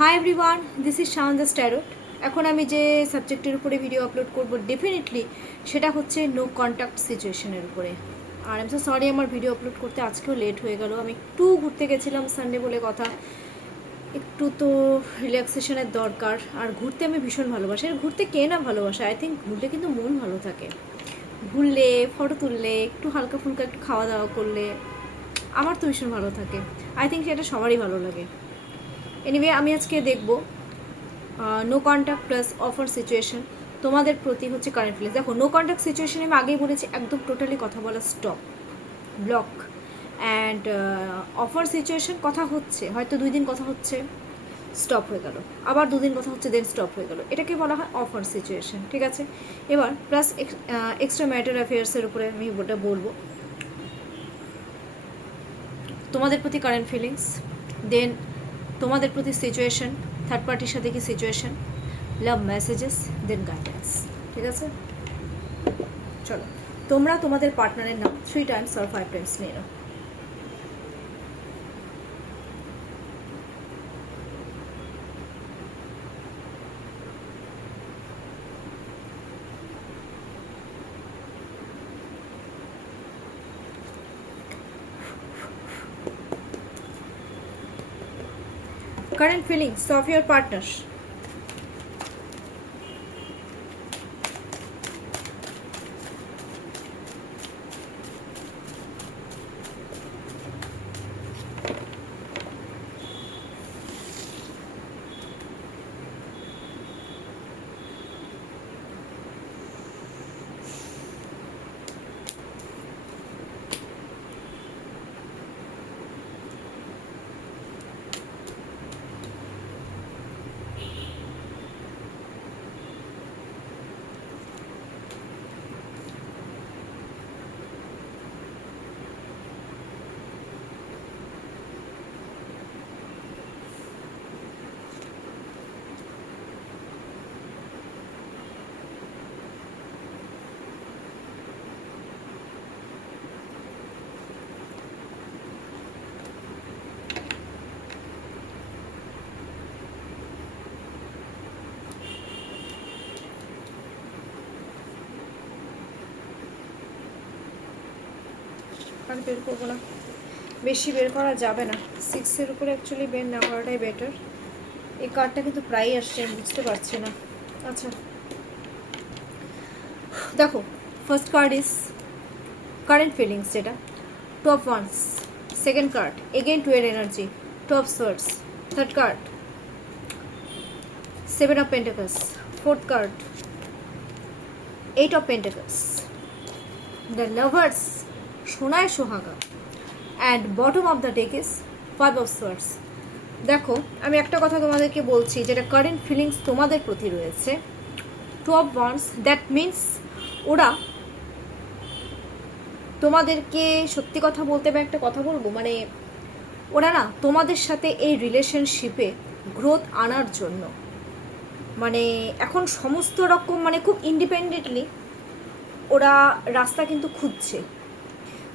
High everyone, this is Shaon the tarot. এখন আমি যে সাবজেক্টের উপরে ভিডিও আপলোড করব ডেফিনেটলি সেটা হচ্ছে নো কন্ট্যাক্ট সিচুয়েশনের উপরে। আর আমি সো সরি, আমার ভিডিও আপলোড করতে আজকেও লেট হয়ে গেল। আমি একটু ঘুরতে গেছিলাম, সানডে বলে কথা, একটু তো রিল্যাক্সেশনের দরকার। আর ঘুরতে আমি ভীষণ ভালোবাসি। আর ঘুরতে কে না ভালোবাসে? আই থিঙ্ক ঘুরলে কিন্তু মন ভালো থাকে। ঘুরলে, ফটো তুললে, একটু হালকা ফুলকা একটু খাওয়া দাওয়া করলে আমার তো ভীষণ ভালো থাকে। আই থিঙ্ক সেটা সবারই ভালো লাগে। এনিওয়ে, আমি আজকে দেখব no contact plus offer situation তোমাদের প্রতি হচ্ছে কারেন্ট ফিলিংস। দেখো, নো কন্ট্যাক্ট সিচুয়েশনে আমি আগেই বলেছি একদম টোটালি কথা বলা stop, block. And offer situation কথা হচ্ছে, হয়তো 2 দিন কথা হচ্ছে, স্টপ হয়ে গেল, আবার 2 দিন কথা হচ্ছে, দেন স্টপ হয়ে গেল, এটাকে বলা হয় অফার সিচুয়েশন। ঠিক আছে, এবার প্লাস এক্সট্রা ম্যাটার অ্যাফেয়ার্সের উপরে আমি ওটা বলবো, তোমাদের প্রতি কারেন্ট ফিলিংস, দেন তোমাদের প্রতি সিচুয়েশন, থার্ড পার্টির সাথে কি সিচুয়েশন, লাভ মেসেজেস, দেন গাইডেন্স। ঠিক আছে, চলো তোমরা তোমাদের পার্টনারের নাম 3 টাইমস আর 5 টাইমস নিয়ে নাও। Current feelings of your partner. আর বের করবো না, বেশি বের করা যাবে না। 6-এর উপরে অ্যাকচুয়ালি বের না করাটাই বেটার। এই কার্ডটা কিন্তু প্রায়ই আসছে, আমি বুঝতে পারছি না। আচ্ছা দেখো, first card is current feelings, যেটা two of wands. Second card again 2 এর energy, 2 of swords. Third card 7 of pentacles. Fourth card 8 of pentacles. The lovers, সোনায় সোহাগা। And bottom of the deck is 5 of swords. দেখো, আমি একটা কথা তোমাদেরকে বলছি, যেটা কারেন্ট ফিলিংস তোমাদের প্রতি রয়েছে, 2 অফ ওয়ান্স। দ্যাট মিনস ওরা তোমাদেরকে, সত্যি কথা বলতে বা একটা কথা বলবো, মানে ওরা না তোমাদের সাথে এই রিলেশনশিপে গ্রোথ আনার জন্য, মানে এখন সমস্ত রকম, মানে খুব ইন্ডিপেন্ডেন্টলি ওরা রাস্তা কিন্তু খুঁজছে।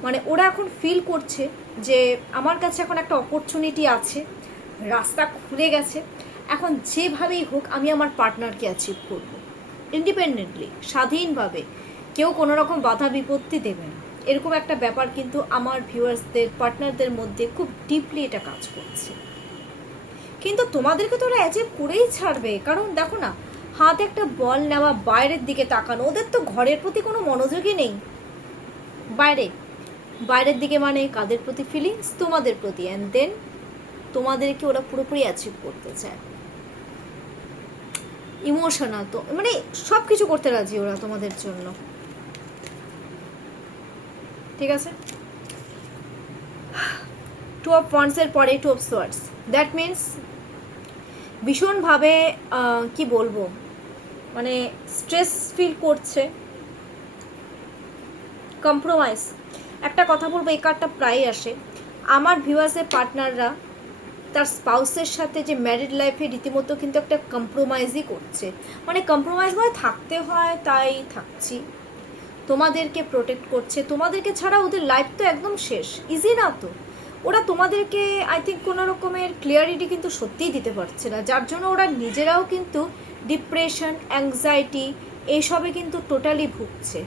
মানে ওরা এখন ফিল করছে যে আমার কাছে এখন একটা অপরচুনিটি আছে, রাস্তা খুলে গেছে, এখন যেভাবেই হোক আমি আমার পার্টনারকে অ্যাচিভ করব ইন্ডিপেন্ডেন্টলি, স্বাধীনভাবে, কেউ কোনো রকম বাধা বিপত্তি দেবে না। এরকম একটা ব্যাপার কিন্তু আমার ভিউয়ার্সদের, পার্টনারদের মধ্যে খুব ডিপলি এটা কাজ করছে। কিন্তু তোমাদেরকে তো ওরা অ্যাচিভ করেই ছাড়বে, কারণ দেখো না, হাতে একটা বল নেওয়া, বাইরের দিকে তাকানো, ওদের তো ঘরের প্রতি কোনো মনোযোগই নেই। বাইরের দিকে মানে কাদের প্রতি ফিলিংস? তোমাদের প্রতি। অ্যান্ড দেন তোমাদেরকে ওরা পুরোপুরি অ্যাচিভ করতে চায়, ইমোশনাল তো, মানে সব কিছু করতে রাজি ওরা তোমাদের জন্য। ঠিক আছে, 2 অফ ওয়ান্সের পরে 2 অফ সোয়ার্ডস। দ্যাট মিনস ভীষণভাবে কি বলবো, মানে স্ট্রেস ফিল করছে, কম্প্রোমাইজ। একটা কথা বলবো, এই কার্ডটা প্রায়ই আসে। আমার ভিউয়ার্সের পার্টনাররা তার স্পাউসের সাথে যে ম্যারিড লাইফে রীতিমতো কিন্তু একটা কম্প্রোমাইজই করছে। মানে কম্প্রোমাইজ মানে থাকতে হয়, তাই থাকছি। তোমাদেরকে প্রোটেক্ট করছে, তোমাদেরকে ছাড়া ওদের লাইফ তো একদম শেষ, ইজি না তো। ওরা তোমাদেরকে আই থিঙ্ক কোনো রকমের ক্লিয়ারিটি কিন্তু সত্যিই দিতে পারছে না, যার জন্য ওরা নিজেরাও কিন্তু ডিপ্রেশন, অ্যাংজাইটি এইসবে কিন্তু টোটালি ভুগছে,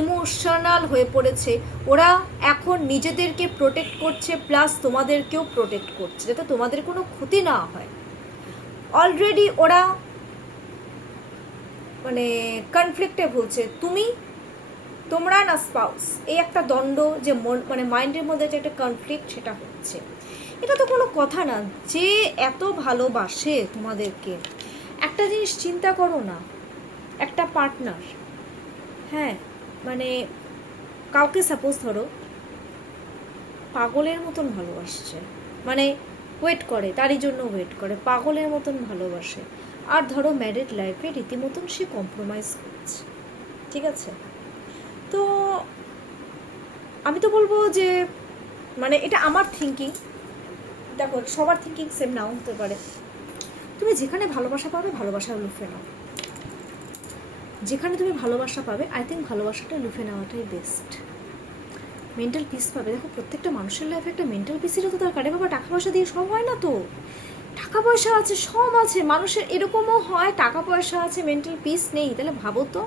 ইমোশনাল হয়ে পড়েছে। ওরা এখন নিজেদেরকে প্রোটেক্ট করছে, প্লাস তোমাদেরকেও প্রোটেক্ট করছে যাতে তোমাদের কোনো ক্ষতি না হয়। অলরেডি ওরা মানে কনফ্লিক্টে ভুলছে, তোমরা না স্পাউস, এই একটা দ্বন্দ্ব যে মানে মাইন্ডের মধ্যে যে একটা কনফ্লিক্ট সেটা হচ্ছে। এটা তো কোনো কথা না, যে এত ভালোবাসে তোমাদেরকে। একটা জিনিস চিন্তা করো না, একটা পার্টনার, হ্যাঁ মানে কাউকে সাপোজ ধরো পাগলের মতন ভালোবাসছে, মানে ওয়েট করে, তারই জন্য ওয়েট করে, পাগলের মতন ভালোবাসে, আর ধরো ম্যারিড লাইফে রীতিমতন সে কম্প্রোমাইজ করছে, ঠিক আছে? তো আমি তো বলবো যে মানে এটা আমার থিঙ্কিং, দেখো সবার থিঙ্কিং সেম নাও হতে পারে। তুমি যেখানে ভালোবাসা পাবে ভালোবাসা লুফে নাও, যেখানে তুমি ভালোবাসা পাবে আই থিঙ্ক ভালোবাসাটা লুফে নেওয়াটাই বেস্ট। মেন্টাল পিস পাবে। দেখো প্রত্যেকটা মানুষের লাইফে একটা মেন্টাল পিসেরও তো দরকার। বাবা টাকা পয়সা দিয়ে সব হয় না তো, টাকা পয়সা আছে সব আছে, মানুষের এরকমও হয় টাকা পয়সা আছে মেন্টাল পিস নেই, তাহলে ভাবো তো,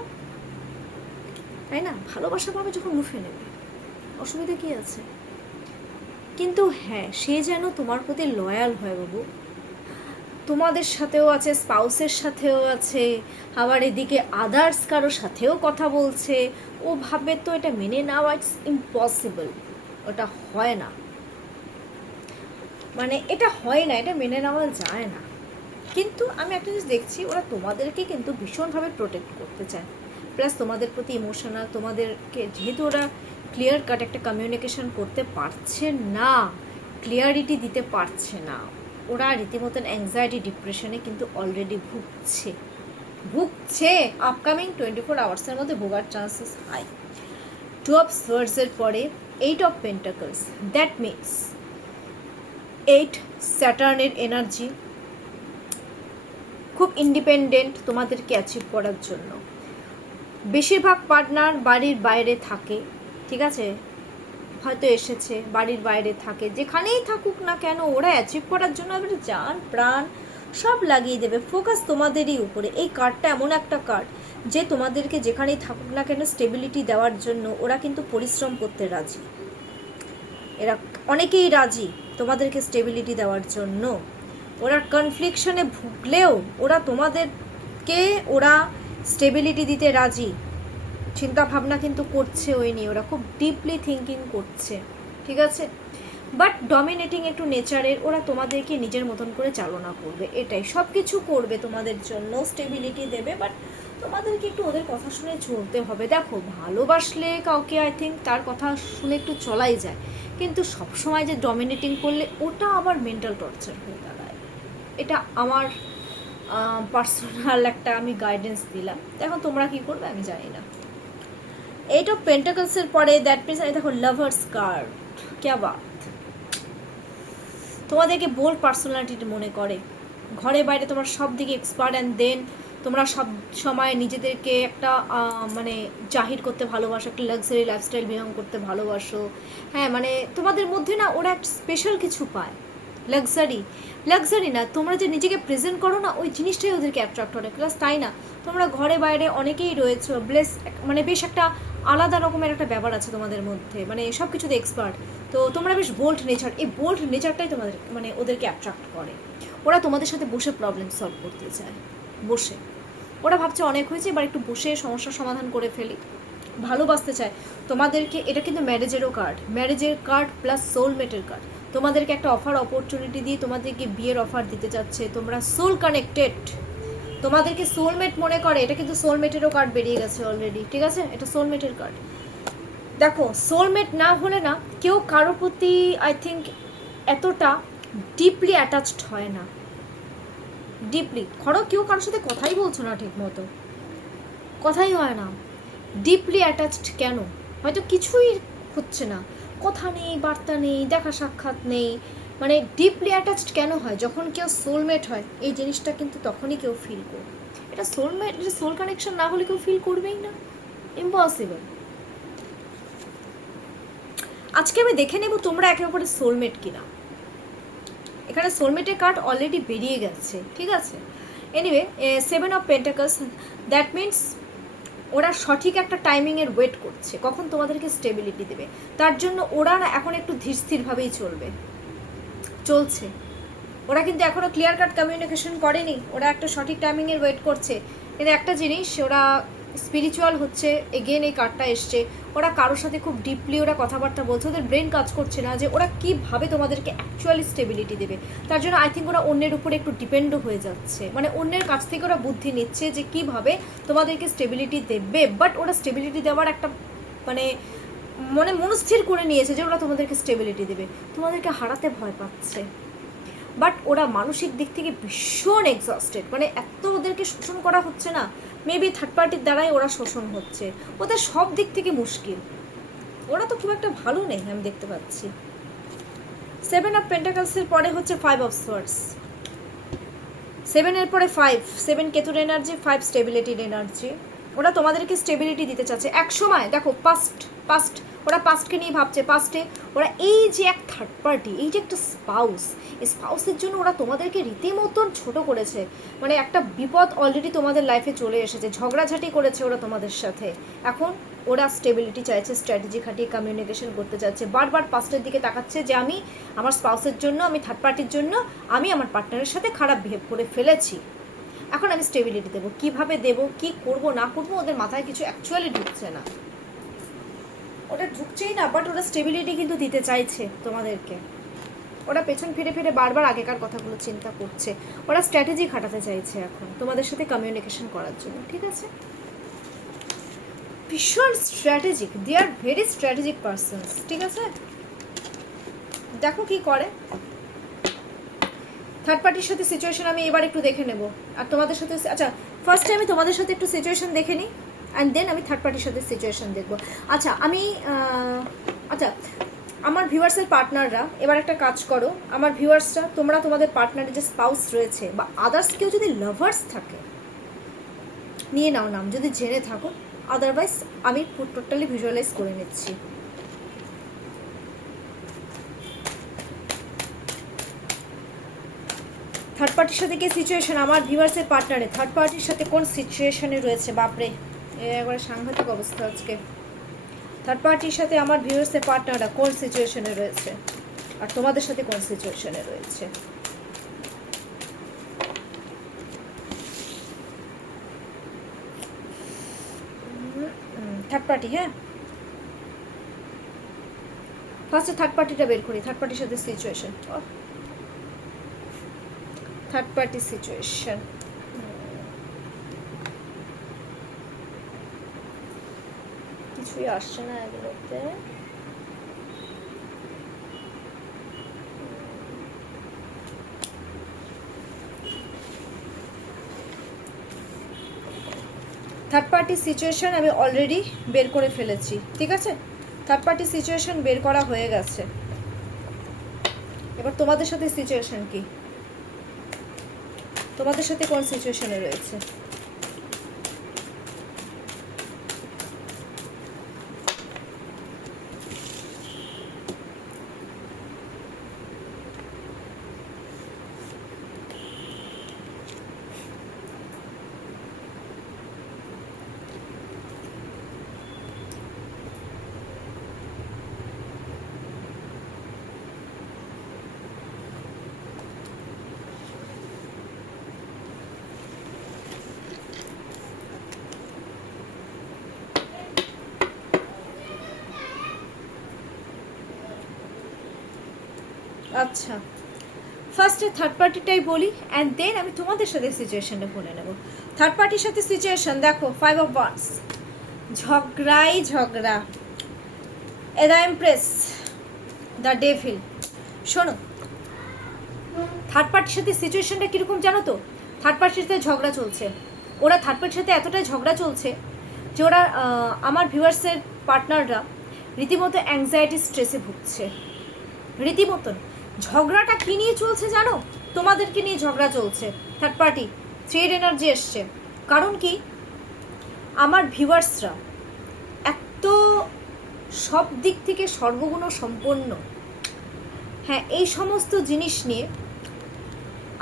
তাই না? ভালোবাসা পাবে যখন লুফে নেবে, অসুবিধা কি আছে? কিন্তু হ্যাঁ, সে যেন তোমার প্রতি লয়াল হয় বাবু। তোমাদের সাথেও আছে, স্পাউসের সাথেও আছে, আবার এদিকে আদার্স কারোর সাথেও কথা বলছে, ও ভাবে তো এটা মেনে নেওয়া ইটস ইম্পসিবল, ওটা হয় না, মানে এটা হয় না, এটা মেনে নেওয়া যায় না। কিন্তু আমি একটা জিনিস দেখছি, ওরা তোমাদেরকে কিন্তু ভীষণভাবে প্রোটেক্ট করতে চায়, প্লাস তোমাদের প্রতি ইমোশনাল, তোমাদেরকে যেহেতু ওরা ক্লিয়ার কাট একটা কমিউনিকেশন করতে পারছে না, ক্লিয়ারিটি দিতে পারছে না, ওরা রীতিমতন অ্যাংজাইটি, ডিপ্রেশনে কিন্তু অলরেডি ভুগছে। আপকামিং 24 আওয়ার্সের মধ্যে ভোগার চান্সেস হাই। 2 অফ সোয়ার্ডসের পরে 8 অফ পেন্টাকলস, দ্যাট মিনস 8 স্যাটার্নের এনার্জি, খুব ইন্ডিপেন্ডেন্ট তোমাদেরকে অ্যাচিভ করার জন্য। বেশিরভাগ পার্টনার বাড়ির বাইরে থাকে, ঠিক আছে, হয়তো এসেছে, বাড়ির বাইরে থাকে, যেখানেই থাকুক না কেন ওরা অ্যাচিভ করার জন্য এবারে জান প্রাণ সব লাগিয়ে দেবে, ফোকাস তোমাদেরই উপরে। এই কার্ডটা এমন একটা কার্ড যে তোমাদেরকে যেখানেই থাকুক না কেন স্টেবিলিটি দেওয়ার জন্য ওরা কিন্তু পরিশ্রম করতে রাজি, এরা অনেকেই রাজি তোমাদেরকে স্টেবিলিটি দেওয়ার জন্য। ওরা কনফ্লিকশনে ভুগলেও ওরা তোমাদেরকে স্টেবিলিটি দিতে রাজি, চিন্তা ভাবনা কিন্তু করছে ওই নিয়ে, ওরা খুব ডিপলি থিঙ্কিং করছে, ঠিক আছে? বাট ডমিনেটিং একটু নেচারের, ওরা তোমাদেরকে নিজের মতন করে চালনা করবে, এটাই সব কিছু করবে তোমাদের জন্য, স্টেবিলিটি দেবে, বাট তোমাদেরকে একটু ওদের কথা শুনে চলতে হবে। দেখো ভালোবাসলে কাউকে আই থিঙ্ক তার কথা শুনে একটু চলাই যায়, কিন্তু সবসময় যে ডমিনেটিং করলে ওটা আবার মেন্টাল টর্চার হয়ে দাঁড়ায়। এটা আমার পার্সোনাল একটা আমি গাইডেন্স দিলাম, এখন তোমরা কি করবে আমি জানি না। 8 অফ পেন্টাকলসের পরে দ্যাট মিনস আমি দেখো লাভার্স কার্ড, ক্যা বাত, তোমাদেরকে বোল্ড পার্সোনালিটি মনে করে, ঘরে বাইরে তোমরা সব দিকে এক্সপার্ট, অ্যান্ড দেন তোমরা সব সময় নিজেদেরকে একটা মানে জাহির করতে ভালোবাসো, একটা লাক্সারি লাইফস্টাইল বিলং করতে ভালোবাসো, হ্যাঁ মানে তোমাদের মধ্যে না ওরা একটা স্পেশাল কিছু পায়, লাক্সারি না, তোমরা যে নিজেকে প্রেজেন্ট করো না ওই জিনিসটাই ওদেরকে অ্যাট্রাক্ট করে। প্লাস তাই না, তোমরা ঘরে বাইরে অনেকেই রয়েছো, মানে বেশ একটা আলাদা রকমের একটা ব্যাপার আছে তোমাদের মধ্যে, মানে সব কিছুতে এক্সপার্ট, তো তোমরা বেশ বোল্ড নেচার, এই বোল্ড নেচারটাই তোমাদের মানে ওদেরকে অ্যাট্রাক্ট করে। ওরা তোমাদের সাথে বসে প্রবলেম সলভ করতে চায়, বসে ওরা ভাবছে অনেক হয়েছে, এবার একটু বসে সমস্যার সমাধান করে ফেলি, ভালোবাসতে চায় তোমাদেরকে। এটা কিন্তু ম্যারেজেরও কার্ড, ম্যারেজের কার্ড প্লাস সোলমেটের কার্ড, তোমাদেরকে একটা অপরচুনিটি দিয়ে তোমাদেরকে বিয়ের অফার দিতে চাচ্ছে, তোমরা সোল কানেক্টেড, তোমাদেরকে সোলমেট মনে করে, এটা কিন্তু সোলমেটেরও কার্ড বেরিয়ে গেছে অলরেডি, ঠিক আছে, এটা সোলমেটের কার্ড। দেখো সোলমেট না হলে না কেউ কারোর প্রতি আই থিঙ্ক এতটা ডিপলি অ্যাটাচড হয় না, ডিপলি কেউ কারোর সাথে কথাই বলছো না, ঠিক মতো কথাই হয় না, ডিপলি অ্যাটাচড কেন? হয়তো কিছুই হচ্ছে না, কথা নেই, বার্তা নেই, দেখা সাক্ষাৎ নেই, মানে ডিপলি অ্যাটাচড কেন হয়? যখন কেউ সোলমেট হয় এই জিনিসটা কিন্তু তখনই কেউ ফিল করবে। এটা সোলমেট, এটা সোল কানেকশন না হলে কেউ ফিল করবেই না, ইম্পসিবল। আজকে আমি দেখে নেব তোমরা একে অপরের সোলমেট কিনা। এখানে সোলমেটের কার্ড অলরেডি বেরিয়ে গেছে, ঠিক আছে। Anyway, 7 of pentacles, that means ওরা সঠিক একটা টাইমিংয়ের ওয়েট করছে কখন তোমাদেরকে স্টেবিলিটি দেবে। তার জন্য ওরা না এখন একটু ধীরস্থিরভাবেই চলছে। ওরা কিন্তু এখনও ক্লিয়ার কাট কমিউনিকেশন করেনি, ওরা একটা সঠিক টাইমিংয়ের ওয়েট করছে। কিন্তু একটা জিনিস, ওরা স্পিরিচুয়াল হচ্ছে, এগেন এই কার্ডটা এসছে। ওরা কারোর সাথে খুব ডিপলি ওরা কথাবার্তা বলছে, ওদের ব্রেন কাজ করছে না যে ওরা কীভাবে তোমাদেরকে অ্যাকচুয়ালি স্টেবিলিটি দেবে। তার জন্য আই থিঙ্ক ওরা অন্যের উপরে একটু ডিপেন্ডও হয়ে যাচ্ছে, মানে অন্যের কাছ থেকে ওরা বুদ্ধি নিচ্ছে যে কীভাবে তোমাদেরকে স্টেবিলিটি দেবে। বাট ওরা স্টেবিলিটি দেওয়ার একটা মানে মনস্থির করে নিয়েছে যে ওরা তোমাদেরকে স্টেবিলিটি দেবে, তোমাদেরকে হারাতে ভয় পাচ্ছে। বাট ওরা মানসিক দিক থেকে ভীষণ এক্সস্টেড, মানে এত ওদেরকে শোষণ করা হচ্ছে না, মেবি থার্ড পার্টির দ্বারাই ওরা শোষণ হচ্ছে, ওদের সব দিক থেকে মুশকিল। ওরা তো খুব একটা ভালো নেই আমি দেখতে পাচ্ছি। 7 অফ পেন্টাকলসের পরে হচ্ছে 5 অফ সোয়ার্ডস, 7 এর পরে 5, 7 কেতুর এনার্জি, 5 স্টেবিলিটির এনার্জি। ওরা তোমাদেরকে স্টেবিলিটি দিতে চাচ্ছে। এক সময় দেখো পাস্ট ওরা পাস্টকে নিয়ে ভাবছে। পাস্টে ওরা এই যে এক থার্ড পার্টি, এই যে একটা স্পাউস, এই স্পাউসের জন্য ওরা তোমাদেরকে রীতিমতন ছোট করেছে। মানে একটা বিপদ অলরেডি তোমাদের লাইফে চলে এসেছে, ঝগড়াঝাটি করেছে ওরা তোমাদের সাথে। এখন ওরা স্টেবিলিটি চাইছে, স্ট্র্যাটেজি খাটিয়ে কমিউনিকেশন করতে চাচ্ছে। বারবার পাস্টের দিকে তাকাচ্ছে যে আমি আমার স্পাউসের জন্য, আমি থার্ড পার্টির জন্য আমি আমার পার্টনারের সাথে খারাপ বিহেভ করে ফেলেছি, এখন আমি স্টেবিলিটি দেবো। কীভাবে দেবো, কী করবো না করবো, ওদের মাথায় কিছু অ্যাকচুয়ালি ঢুকছে না, ওটা ঢুকছেই না। বাট ওরা স্টেবিলিটি কিন্তু দিতে চাইছে তোমাদেরকে। ওরা পেছন ফিরে ফিরে বারবার আগেকার কথাগুলো চিন্তা করছে, ওরা স্ট্র্যাটেজি খাটাতে চাইছে এখন তোমাদের সাথে কমিউনিকেশন করার জন্য, ঠিক আছে। ভীষণ strategic, they are very strategic persons, ঠিক আছে। দেখো কি করে। থার্ড পার্টির সাথে সিচুয়েশন আমি এবার একটু দেখে নেব, আর তোমাদের সাথে, আচ্ছা ফার্স্টে আমি তোমাদের সাথে একটু সিচুয়েশন দেখে নিই, অ্যান্ড দেন আমি থার্ড পার্টির সাথে সিচুয়েশন দেখবো। আচ্ছা আমার ভিউয়ার্সের পার্টনাররা এবার একটা কাজ করো। আমার ভিউয়ার্সরা, তোমরা তোমাদের পার্টনারের যে স্পাউস রয়েছে বা আদার্স কেউ যদি লাভার্স থাকে, নিয়ে নাও নাম যদি জেনে থাকো, আদারওয়াইজ আমি টোটালি ভিজুয়ালাইজ করে নিচ্ছি। থার্ড পার্টির সাথে কি সিচুয়েশন, আমার ভিউয়ার্সের পার্টনারে থার্ড পার্টির সাথে কোন সিচুয়েশনে রয়েছে? বাপরে, একবারে সাংঘাতিক অবস্থা আজকে। থার্ড পার্টির সাথে আমার ভিউয়ার্সের পার্টনাররা কোন সিচুয়েশনে রয়েছে, আর তোমাদের সাথে কোন সিচুয়েশনে রয়েছে? থার্ড পার্টি, হ্যাঁ ফার্স্টে থার্ড পার্টিটা বের করি। থার্ড পার্টির সাথে সিচুয়েশন, থার্ড পার্টি সিচুয়েশন। কিছুই আসছে না এগুলোতে। থার্ড পার্টি সিচুয়েশন আমি অলরেডি বের করে ফেলেছি, ঠিক আছে। থার্ড পার্টি সিচুয়েশন বের করা হয়ে গেছে। এবার তোমাদের সাথে সিচুয়েশন কি, তোমাদের সাথে কোন সিচুয়েশনে রয়েছে? আচ্ছা, ফার্স্টে থার্ড পার্টিটাই বলি, অ্যান্ড দেন আমি তোমাদের সাথে সিচুয়েশনটা বলে নেব। থার্ড পার্টির সাথে সিচুয়েশন দেখো, 5 অফ ওয়ান্ডস, ঝগড়া, দ্য এমপ্রেস, দ্য ডেভিল। শোনো, থার্ড পার্টির সাথে সিচুয়েশনটা কীরকম জানো তো? থার্ড পার্টির সাথে ঝগড়া চলছে, ওরা থার্ড পার্টির সাথে এতটাই ঝগড়া চলছে যে ওরা, আমার ভিউয়ার্সের পার্টনাররা রীতিমতো অ্যাংজাইটি স্ট্রেসে ভুগছে। রীতিমতন ঝগড়াটা কী নিয়ে চলছে জানো? তোমাদেরকে নিয়ে ঝগড়া চলছে। থার্ড পার্টি 3 এনার্জি এসছে। কারণ কি, আমার ভিউয়ার্সরা এত সব দিক থেকে সর্বগুণ সম্পন্ন। হ্যাঁ, এই সমস্ত জিনিস নিয়ে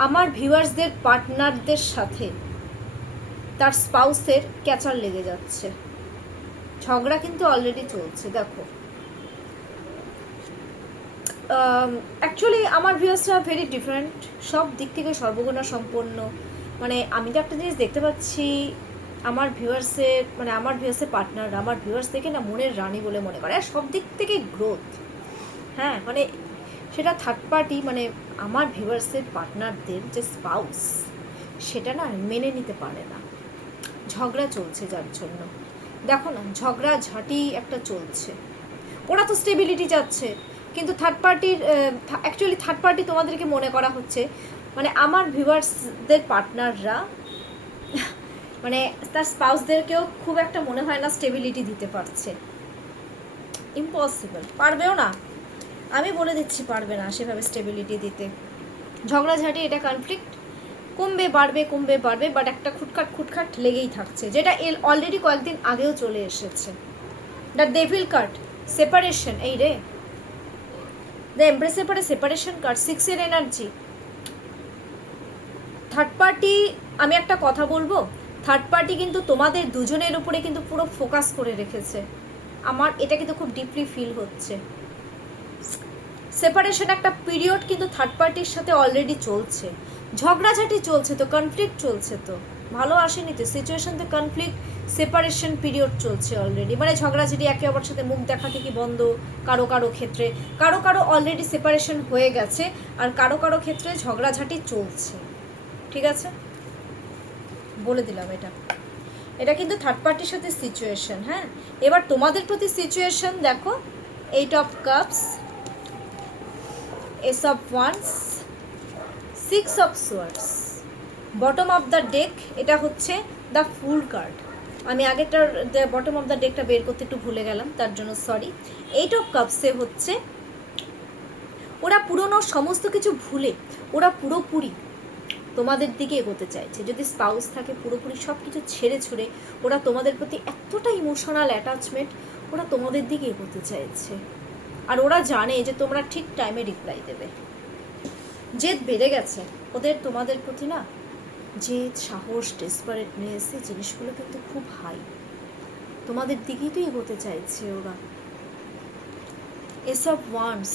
আমার ভিউয়ার্সদের পার্টনারদের সাথে তার স্পাউসের ক্যাচার লেগে যাচ্ছে, ঝগড়া কিন্তু অলরেডি চলছে। দেখো অ্যাকচুয়ালি আমার ভিউয়ার্সরা ভেরি ডিফারেন্ট, সব দিক থেকে সর্বগুণা সম্পন্ন। মানে আমি তো একটা জিনিস দেখতে পাচ্ছি, আমার ভিউয়ার্সের পার্টনাররা আমার ভিউয়ার্স দেখে না মনের রানী বলে মনে করে, আর সব দিক থেকে গ্রোথ। হ্যাঁ, মানে সেটা থার্ড পার্টি, মানে আমার ভিউয়ার্সের পার্টনারদের যে স্পাউস, সেটা না মেনে নিতে পারে না, ঝগড়া চলছে যার জন্য। দেখো না, ঝগড়া ঝাঁটি একটা চলছে। ওরা তো স্টেবিলিটি চাচ্ছে, কিন্তু থার্ড পার্টি তোমাদেরকে মনে করা হচ্ছে, মানে আমার ভিউয়ার্সদের পার্টনাররা মানে তার স্পাউসদেরকেও খুব একটা মনে হয় না স্টেবিলিটি দিতে পারছে। ইম্পসিবল, পারবেও না, আমি বলে দিচ্ছি পারবে না সেভাবে স্টেবিলিটি দিতে। ঝগড়াঝাটি, এটা কনফ্লিক্ট কমবে বাড়বে, বাট একটা খুটখাট লেগেই থাকছে, যেটা অলরেডি কয়েকদিন আগেও চলে এসেছে। দ্য ডেভিল কার্ড, সেপারেশন, এই রে দ্য এমপ্রেসের পরে সেপারেশন কার্ড, 6 এর এনার্জি। থার্ড পার্টি, আমি একটা কথা বলবো, থার্ড পার্টি কিন্তু তোমাদের দুজনের উপরে কিন্তু পুরো ফোকাস করে রেখেছে। আমার এটা কিন্তু খুব ডিপলি ফিল হচ্ছে। সেপারেশন একটা পিরিয়ড কিন্তু থার্ড পার্টির সাথে অলরেডি চলছে, ঝগড়াঝাটি চলছে, তো কনফ্লিক্ট চলছে, তো ভালো আসেনি তো সিচুয়েশন, তো কনফ্লিক্ট সেপারেশন পিরিয়ড চলছে অলরেডি। মানে ঝগড়াঝাটি, একে অপরের সাথে মুখ দেখা থেকে বন্ধ, কারো ক্ষেত্রে, কারো অলরেডি সেপারেশন হয়ে গেছে, আর কারো ক্ষেত্রে ঝগড়াঝাটি চলছে। ঠিক আছে, বলে দিলাম এটা কিন্তু থার্ড পার্টির সাথে সিচুয়েশন। হ্যাঁ, এবার তোমাদের প্রতি সিচুয়েশন দেখো, 8 of cups, S of wands, 6 of swords, bottom of the day, এটা হচ্ছে দ্য ফুল কার্ড। আমি আগেরটার বটম অফ দ্য ডেকটা বের করতে একটু ভুলে গেলাম, তার জন্য সরি। 8 অফ কাপসে হচ্ছে ওরা পুরনো সমস্ত কিছু ভুলে ওরা পুরোপুরি তোমাদের দিকে এগোতে চাইছে। যদি স্পাউস থাকে, পুরোপুরি সব কিছু ছেড়ে ছুড়ে ওরা তোমাদের প্রতি এতটা ইমোশনাল অ্যাটাচমেন্ট, ওরা তোমাদের দিকে এগোতে চাইছে। আর ওরা জানে যে তোমরা ঠিক টাইমে রিপ্লাই দেবে। জেদ বেড়ে গেছে ওদের তোমাদের প্রতি, না জেদ, সাহস, ডেসপারেটনেস, এই জিনিসগুলো কিন্তু খুব হাই, তোমাদের দিকেই তো এগোতে চাইছে ওরা। এস অফ ওয়ান্স,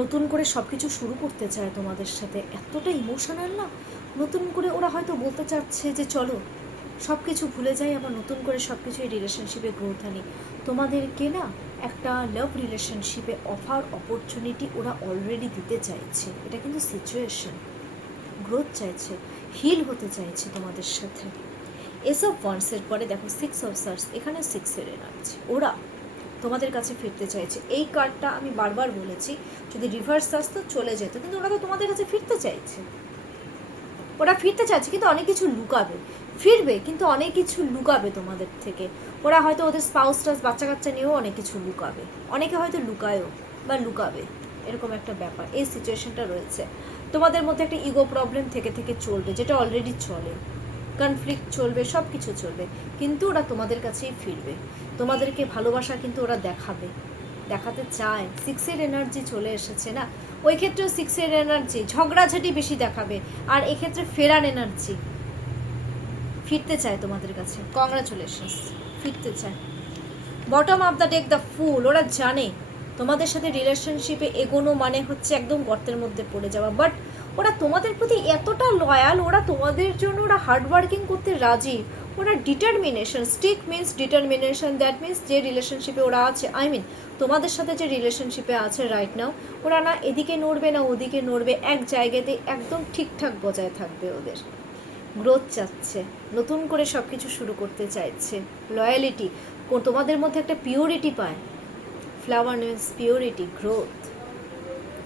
নতুন করে সব কিছু শুরু করতে চায় তোমাদের সাথে, এতটা ইমোশনাল না, নতুন করে ওরা হয়তো বলতে চাচ্ছে যে চলো সব কিছু ভুলে যাই, আবার নতুন করে সব কিছু এই রিলেশনশিপে গ্রোথ আনি। তোমাদেরকে না একটা লাভ রিলেশনশিপে অপরচুনিটি ওরা অলরেডি দিতে চাইছে, এটা কিন্তু সিচুয়েশন। গ্রোথ চাইছে, হিল হতে চাইছে তোমাদের সাথে। এস অফ ওয়ান্সের পরে দেখো 6 অফ সার্স, এখানে 6 এর এনার্জি, ওরা তোমাদের কাছে ফিরতে চাইছে। এই কার্ডটা আমি বারবার বলেছি, যদি রিভার্স আসতো চলে যেত, কিন্তু ওরা তো তোমাদের কাছে ফিরতে চাইছে। ওরা ফিরতে চাইছে কিন্তু অনেক কিছু লুকাবে, ফিরবে কিন্তু অনেক কিছু লুকাবে তোমাদের থেকে। ওরা হয়তো ওদের স্পাউসটা বাচ্চা কাচ্চা নিয়েও অনেক কিছু লুকাবে, অনেকে হয়তো লুকায়ও বা লুকাবে, এরকম একটা ব্যাপার এই সিচুয়েশনটা রয়েছে। তোমাদের মধ্যে একটা ইগো প্রবলেম থেকে চলবে, যেটা অলরেডি চলে, কনফ্লিক্ট চলবে, সব কিছু চলবে, কিন্তু ওরা তোমাদের কাছেই ফিরবে। তোমাদেরকে ভালোবাসা কিন্তু ওরা দেখাতে চায়। 6 এর এনার্জি চলে এসেছে না, ওই ক্ষেত্রেও 6 এর এনার্জি, ঝগড়াঝাটি বেশি দেখাবে, আর এক্ষেত্রে ফেরার এনার্জি, ফিরতে চায় তোমাদের কাছে। কংগ্রাচুলেশনস, ফিরতে চায়। Bottom of the deck, the fool, ওরা জানে তোমাদের সাথে রিলেশনশিপে এগোনো মানে হচ্ছে একদম গর্তের মধ্যে পড়ে যাওয়া, বাট ওরা তোমাদের প্রতি এতটা লয়াল, ওরা তোমাদের জন্য ওরা হার্ডওয়ার্কিং করতে রাজি, ওরা determination, stick means determination, that means যে রিলেশনশিপে ওরা আছে, তোমাদের সাথে যে রিলেশনশিপে আছে রাইট নাও, ওরা না এদিকে নড়বে না ওদিকে নড়বে, এক জায়গাতে একদম ঠিকঠাক বজায় থাকবে। ওদের গ্রোথ চাচ্ছে, নতুন করে সব কিছু শুরু করতে চাইছে, লয়ালিটি, তোমাদের মধ্যে একটা পিওরিটি পায়। ফ্লাওয়ার মিনস পিওরিটি, গ্রোথ,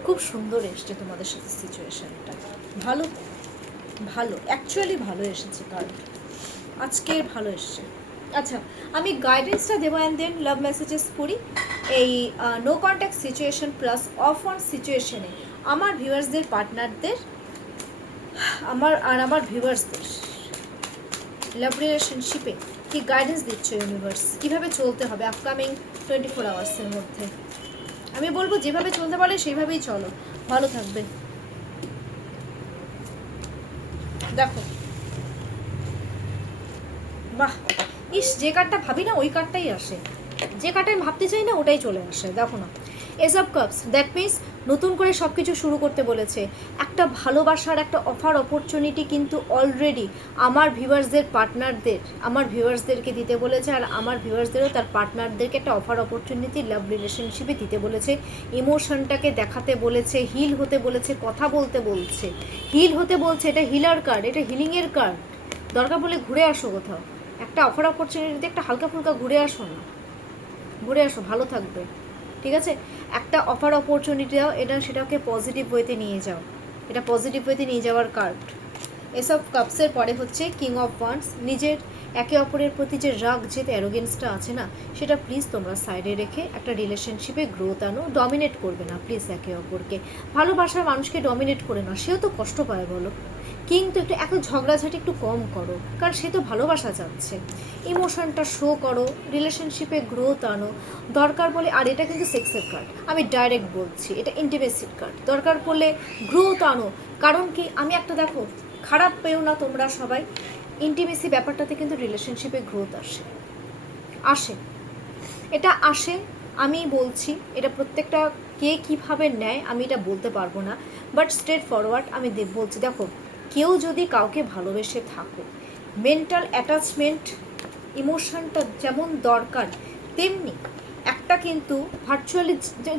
খুব সুন্দর এসছে তোমাদের সাথে সিচুয়েশনটা, ভালো অ্যাকচুয়ালি ভালো এসেছে কার্ড, আজকের ভালো এসছে। আচ্ছা, আমি গাইডেন্সটা দেবো অ্যান্ড দেন লাভ মেসেজেস করি। এই no contact situation plus off one সিচুয়েশনে আমার ভিউয়ার্সদের পার্টনারদের, আমার ভিউয়ার্সদের লাভ রিলেশনশিপে কি গাইডেন্স দিচ্ছ ইউনিভার্স, কীভাবে চলতে হবে আপকামিং 24 আওয়ার্সের মধ্যে। আমি বলবো যেভাবে চলতে পারে সেইভাবেই চলো, ভালো থাকবে। দেখো বাহ, ইস যে কার্ডটা ভাবি না ওই কার্ডটাই আসে, যে কার্ডটা আমি ভাবতে চাই না ওটাই চলে আসে। দেখো না, S of cups, that means নতুন করে সব কিছু শুরু করতে বলেছে। একটা ভালোবাসার একটা অফার অপরচুনিটি কিন্তু অলরেডি আমার ভিউয়ার্সদের পার্টনারদের, আমার ভিউয়ার্সদেরকে দিতে বলেছে, আর আমার ভিউয়ার্সদেরও তার পার্টনারদেরকে একটা অফার অপরচুনিটি লাভ রিলেশনশিপে দিতে বলেছে। ইমোশনটাকে দেখাতে বলেছে, হিল হতে বলেছে, কথা বলতে বলছে, হিল হতে বলছে। এটা হিলার কার্ড, এটা হিলিংয়ের কার্ড। দরকার বলে ঘুরে আসো কোথাও, একটা অফার অপরচুনিটিতে একটা হালকা ফুলকা ঘুরে আসো না, ঘুরে আসো, ভালো থাকবে। ঠিক আছে, একটা অফার অপরচুনিটি দাও, এটা সেটাকে পজিটিভ ওয়েতে নিয়ে যাও, এটা পজিটিভ ওয়েতে নিয়ে যাওয়ার কার্ড। এসব কাপসের পরে হচ্ছে কিং অফ ওয়ান্ডস। নিজের একে অপরের প্রতি যে রাগ যে অ্যারোগেন্সটা আছে না, সেটা প্লিজ তোমরা সাইডে রেখে একটা রিলেশনশিপে গ্রোথ আনো। ডমিনেট করবে না প্লিজ একে অপরকে, ভালোবাসার মানুষকে ডমিনেট করে না, সেও তো কষ্ট পায় বলো। কিন্তু একটু ঝগড়াঝাটি একটু কম করো, কারণ সে তো ভালোবাসা চাচ্ছে। ইমোশনটা শো করো, রিলেশনশিপে গ্রোথ আনো দরকার বলে। আর এটা কিন্তু সেক্সের কার্ড, আমি ডাইরেক্ট বলছি, এটা ইন্টিমেসির কার্ড। দরকার পড়লে গ্রোথ আনো, কারণ কি আমি একটা দেখো, খারাপ পেও না তোমরা সবাই, ইন্টিমেসি ব্যাপারটাতে কিন্তু রিলেশনশিপে গ্রোথ আসে, আসে, এটা আসে। আমি বলছি এটা প্রত্যেকটা কে কীভাবে নেয় আমি এটা বলতে পারবো না, বাট স্ট্রেট ফরওয়ার্ড আমি বলছি। দেখো, কেউ যদি কাউকে ভালোবেসে থাকো, মেন্টাল অ্যাটাচমেন্ট ইমোশনটা যেমন দরকার, তেমনি একটা কিন্তু ভার্চুয়ালি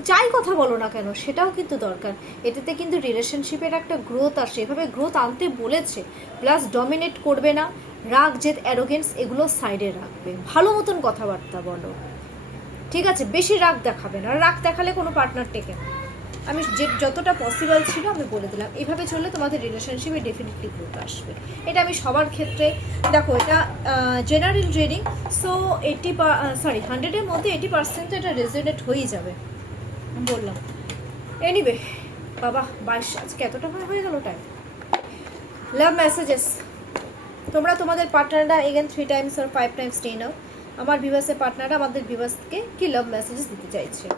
যাই কথা বলো না কেন সেটাও কিন্তু দরকার। এটাতে কিন্তু রিলেশনশিপের একটা গ্রোথ আসে, এভাবে গ্রোথ আনতে বলেছে। প্লাস ডমিনেট করবে না, রাগ জেদ অ্যারোগেন্স এগুলো সাইডে রাখবে, ভালো মতন কথাবার্তা বলো। ঠিক আছে, বেশি রাগ দেখাবে না, রাগ দেখালে কোনো পার্টনার টেকে না। আমি যতটা পসিবল ছিল আমি বলে দিলাম। এইভাবে চললে তোমাদের রিলেশনশিপে ডেফিনেটলি গ্রোথ আসবে। এটা আমি সবার ক্ষেত্রে, দেখো এটা জেনারেল রিডিং, সো 100-এর মধ্যে 80% তো এটা রেজোনেট হয়েই যাবে বললাম। এনিওয়ে বাবা 22, আজকে এতটা হয়ে গেল টাইম। লাভ মেসেজেস, তোমরা তোমাদের পার্টনাররা এগেন 3 times or 5 times নিয়ে নাও। আমার ভিউয়ার্সের পার্টনাররা আমাদের ভিউয়ার্সকে কি লাভ মেসেজেস দিতে চাইছে।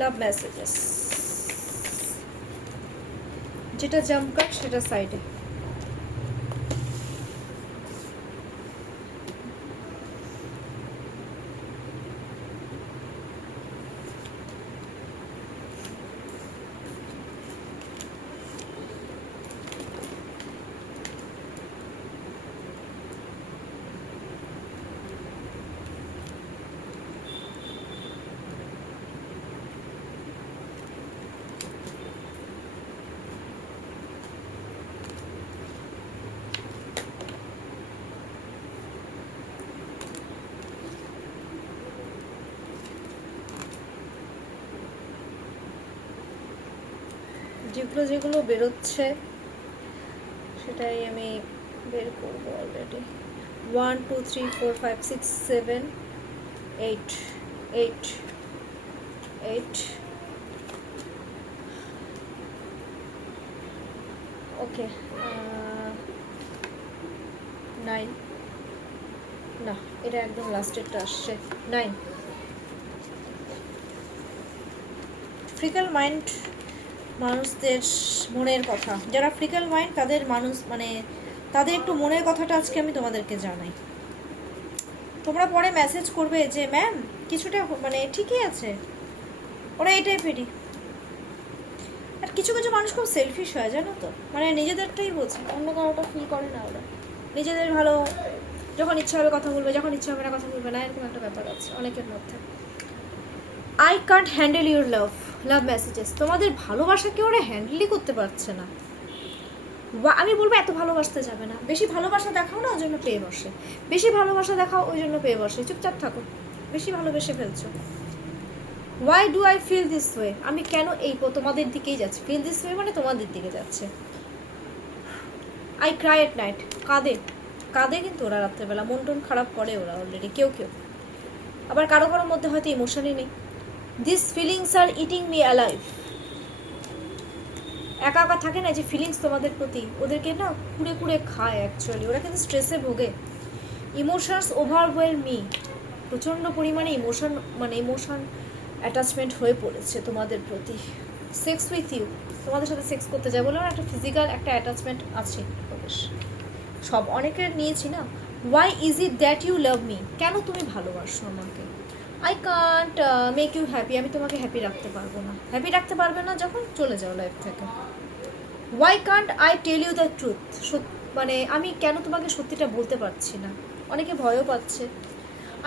লাভ মেসেজেস, যেটা জাম্প কাট সেটা সাইডে। যেগুলো যেগুলো বেরোচ্ছে সেটাই আমি বের করবো অলরেডি। 1 2 3 4 5 6 7 8 8 8 ওকে 9 না, এটা একদম লাস্টেরটা আসছে 9। ফ্রিকাল মাইন্ড মানুষদের মনের কথা, যারা ফ্রিকাল মাইন্ড তাদের মানুষ মানে তাদের একটু মনের কথাটা আজকে আমি তোমাদেরকে জানাই। তোমরা পরে মেসেজ করবে যে ম্যাম কিছুটা মানে ঠিকই আছে, ওরা এই টাইপেরই। আর কিছু কিছু মানুষ খুব সেলফিশ হয় জানো তো, মানে নিজেদেরটাই বোঝে, অন্য কারোটা ফিল করে না। ওরা নিজেদের ভালো, যখন ইচ্ছা হবে কথা বলবে, যখন ইচ্ছা হবে না কথা বলবে না, এরকম একটা ব্যাপার আছে অনেকের মধ্যে। I can't handle your love, love messages, তোমাদের ভালোবাসাকে ওরা হ্যান্ডেলই করতে পারছে না। আমি বলবো এত ভালোবাসতে যাবে না, বেশি ভালোবাসা দেখাও না ওই জন্য পেয়ে বসে, বেশি ভালোবাসা দেখাও ওই জন্য পেয়ে বসে। চুপচাপ থাকো, বেশি ভালোবেসে ফেলছো। Why do I feel this way, আমি কেন এই তোমাদের দিকেই যাচ্ছি, ফিল দিস ওয়ে মানে তোমাদের দিকে যাচ্ছে। আই ক্রাই এট নাইট, কাঁদে কাঁদে কিন্তু ওরা রাত্রেবেলা, মন টন খারাপ করে ওরা অলরেডি কেউ কেউ। আবার কারো কারোর মধ্যে হয়তো ইমোশনই নেই। This feelings are eating me alive. একা একা থাকে না যে ফিলিংস তোমাদের প্রতি, ওদেরকে না কুড়ে কুড়ে খায় অ্যাকচুয়ালি, ওরা কিন্তু স্ট্রেসে ভোগে। ইমোশনস ওভারওয়েল মি, প্রচণ্ড পরিমাণে ইমোশন অ্যাটাচমেন্ট হয়ে পড়েছে তোমাদের প্রতি। সেক্স উইথ ইউ, তোমাদের সাথে সেক্স করতে যায় বলে একটা ফিজিক্যাল একটা অ্যাটাচমেন্ট আছে ওদের। সব অনেকের নিয়েছি না। Why is it that you love me, কেন তুমি ভালোবাসো আমাকে? I can't make you happy, আমি তোমাকে হ্যাপি রাখতে পারবো না। হ্যাপি রাখতে পারবে না যখন, চলে যাও লাইফ থেকে। Why can't I tell you the truth, মানে আমি কেন তোমাকে সত্যিটা বলতে পারছি না? অনেকে ভয়ও পাচ্ছে।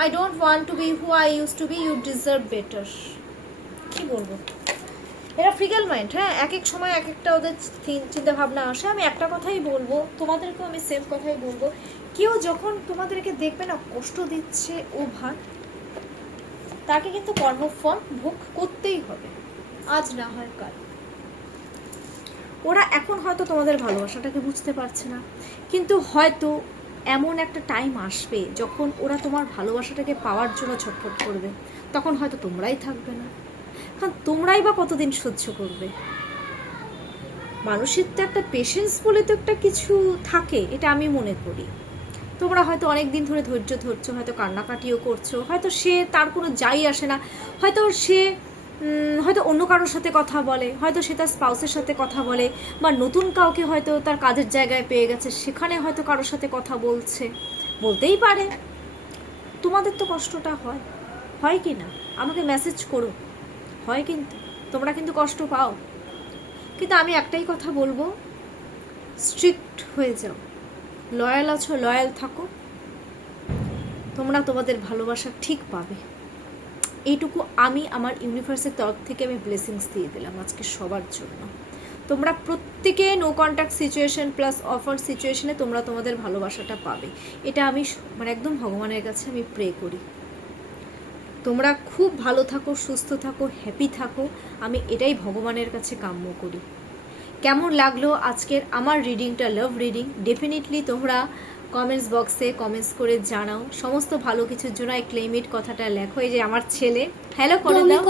I don't want to be who I use to be, you deserve better. কী বলবো, এরা ফ্রিগেল মাইন্ড। হ্যাঁ, এক এক সময় এক একটা ওদের চিন্তা ভাবনা আসে। আমি একটা কথাই বলবো, তোমাদেরকেও আমি সেম কথাই বলবো, কেউ যখন তোমাদেরকে দেখবে না কষ্ট দিচ্ছে ওভার, তাকে কিন্তু কর্মফল ভোগ করতেই হবে, আজ না হয় কাল। ওরা এখন হয়তো তোমাদের ভালোবাসাটাকে বুঝতে পারছে না, কিন্তু হয়তো এমন একটা টাইম আসবে যখন ওরা তোমার ভালোবাসাটাকে পাওয়ার জন্য ছটফট করবে, তখন হয়তো তোমরাই থাকবে না। কারণ তোমরাই বা কতদিন সহ্য করবে? মানুষের তো একটা পেশেন্স বলে তো একটা কিছু থাকে, এটা আমি মনে করি। তোমরা হয়তো অনেক দিন ধরে ধৈর্য ধরছো, হয়তো কান্নাকাটিও করছো, হয়তো সে তার কোনো যাই আসে না, হয়তো সে হয়তো অন্য কারোর সাথে কথা বলে, হয়তো সে তার স্পাউসের সাথে কথা বলে, বা নতুন কাউকে হয়তো তার কাজের জায়গায় পেয়ে গেছে, সেখানে হয়তো কারোর সাথে কথা বলছে, বলতেই পারে। তোমাদের তো কষ্টটা হয় কি না? আমাকে মেসেজ করো, হয় কিন্তু তোমরা কিন্তু কষ্ট পাও। কিন্তু আমি একটাই কথা বলবো, স্ট্রিক্ট হয়ে যাও। লয়াল আছো, লয়াল থাকো, তোমরা তোমাদের ভালোবাসা ঠিক পাবে। এইটুকু আমি আমার ইউনিভার্সের তরফ থেকে আমি ব্লেসিংস দিয়ে দিলাম আজকে সবার জন্য। তোমরা প্রত্যেকে no contact situation plus offer সিচুয়েশনে তোমরা তোমাদের ভালোবাসাটা পাবে, এটা আমি মানে একদম ভগবানের কাছে আমি প্রে করি। তোমরা খুব ভালো থাকো, সুস্থ থাকো, হ্যাপি থাকো, আমি এটাই ভগবানের কাছে কাম্য করি। কেমন লাগলো আজকের আমার রিডিংটা, লাভ রিডিং? ডেফিনেটলি তোমরা কমেন্টস বক্সে কমেন্টস করে জানাও। সমস্ত ভালো কিছুর জন্য এই ক্লেম ইট কথাটা লেখো। এই যে আমার ছেলে হ্যালো করে দাও।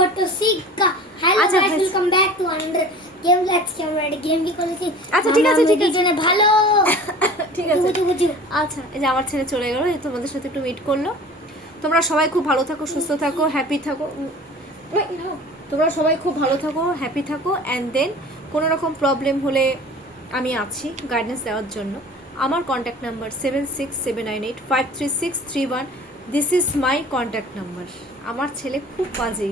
আচ্ছা, welcome back to another game. Let's game ready game B করেছি। আচ্ছা ঠিক আছে ভালো ঠিক আছে। আচ্ছা, এই যে আমার ছেলে চলে গেল, তোমাদের সাথে একটু মিট করলো। তোমরা সবাই খুব ভালো থাকো, সুস্থ থাকো, হ্যাপি থাকো। তোমরা সবাই খুব ভালো থাকো, হ্যাপি থাকো। অ্যান্ড দেন কোনো রকম প্রবলেম হলে আমি আছি গাইডেন্স দেওয়ার জন্য। আমার contact number 7679853631। This is my contact number. আমার ছেলে খুব বাজে।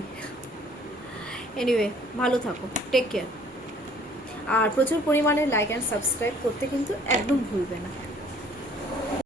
এনিওয়ে, ভালো থাকো, টেক কেয়ার। আর প্রচুর পরিমাণে লাইক অ্যান্ড সাবস্ক্রাইব করতে কিন্তু একদম ভুলবে না।